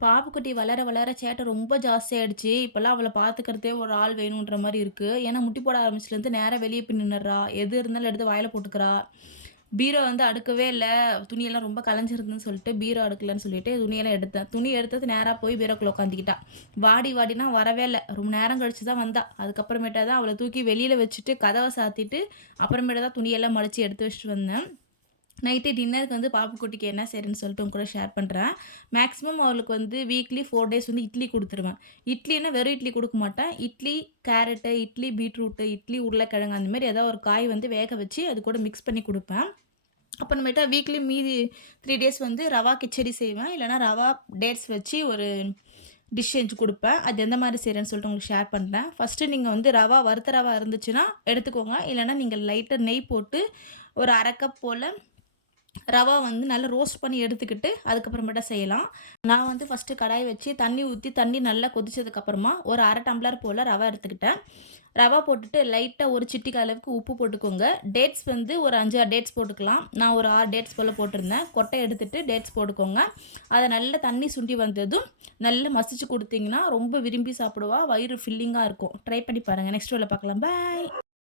பாப்புக்குட்டி வளர வளர சேட்டை ரொம்ப ஜாஸ்தியாயிடுச்சு. இப்பலாம் அவள பார்த்துக்கிறதே ஒரு ஆள் வேணுன்ற மாரி இருக்கு. ஏன்னா முட்டி போட ஆரம்பிச்சதுலேருந்து நேரா வெளிய போய் நின்னுடுறா. எது இருந்தாலும் எடுத்து வாயில போட்டுக்கிறா. பீரோ வந்து அடுக்கவே இல்ல. துணியெல்லாம் ரொம்ப கலஞ்சிருதுன்னு சொல்லிட்டு, பீரோ அடுக்கலன்னு சொல்லிட்டு துணியெல்லாம் எடுத்தேன். துணி எடுத்தது நேரா போய் பீரோக்குள்ள உட்காந்துக்கிட்டா. வாடி வாடின்னா வரவே இல்ல. ரொம்ப நேரம் கழிச்சு தான் வந்தா. அதுக்கப்புறமேட்டா தான் அவள தூக்கி வெளியில வச்சுட்டு, கதவ சாத்திட்டு, அப்புறமேட்டு தான் துணியெல்லாம் மடிச்சு எடுத்து வச்சுட்டு வந்தேன். நைட்டு டின்னருக்கு வந்து பாப்புக்குட்டிக்கு என்ன செய்றேன்னு சொல்லிட்டு உங்க கூட ஷேர் பண்ணுறேன். மேக்ஸிமம் அவளுக்கு வந்து வீக்லி 4 டேஸ் வந்து இட்லி குடுத்துருவேன். இட்லின்னா வெறும் இட்லி குடுக்க மாட்டேன். இட்லி கேரட்டு, இட்லி பீட்ரூட்டு, இட்லி உருளைக்கிழங்கு அந்த மாரி ஏதாவது ஒரு காய் வந்து வேக வச்சு அது கூட மிக்ஸ் பண்ணி குடுப்பேன். அப்புறமேட்டா வீக்லி மீதி 3 டேஸ் வந்து ரவா கிச்சடி செய்வேன். இல்லன்னா ரவா டேட்ஸ் வச்சு ஒரு டிஷ் செஞ்சு குடுப்பேன். அது எந்த மாரி செய்றேன்னு சொல்லிட்டு உங்களுக்கு ஷேர் பண்றேன். ஃபர்ஸ்ட்டு நீங்க வந்து வறுத்த ரவா இருந்துச்சுன்னா எடுத்துக்கோங்க. இல்லன்னா நீங்க லைட்டா நெய் போட்டு ஒரு 1/2 கப் போல ரவா வந்து நல்லா ரோஸ்ட் பண்ணி எடுத்துக்கிட்டு, அதுக்கப்புறமேட்டா செய்யலாம். நான் வந்து ஃபர்ஸ்ட்டு கடாய் வச்சு தண்ணி ஊத்தி, தண்ணி நல்லா கொதிச்சதுக்கப்புறமா, ஒரு 1/2 டம்ளர் போல ரவா எடுத்துக்கிட்டேன். ரவா போட்டுட்டு லைட்டா ஒரு சிட்டிகை அளவுக்கு உப்பு போட்டுக்கோங்க. டேட்ஸ் வந்து ஒரு 5, 6 டேட்ஸ் போட்டுக்கலாம். நான் ஒரு 6 டேட்ஸ் போல போட்டிருந்தேன். கொட்டை எடுத்துட்டு டேட்ஸ் போட்டுக்கோங்க. அத நல்லா தண்ணி சுண்டி வந்ததும், நல்லா மசிச்சு குடுத்தீங்கன்னா, ரொம்ப விரும்பி சாப்பிடுவா. வயிறு ஃபில்லிங்கா இருக்கும். ட்ரை பண்ணி பாருங்க. நெக்ஸ்ட் வீடியோல பார்க்கலாம். பாய்.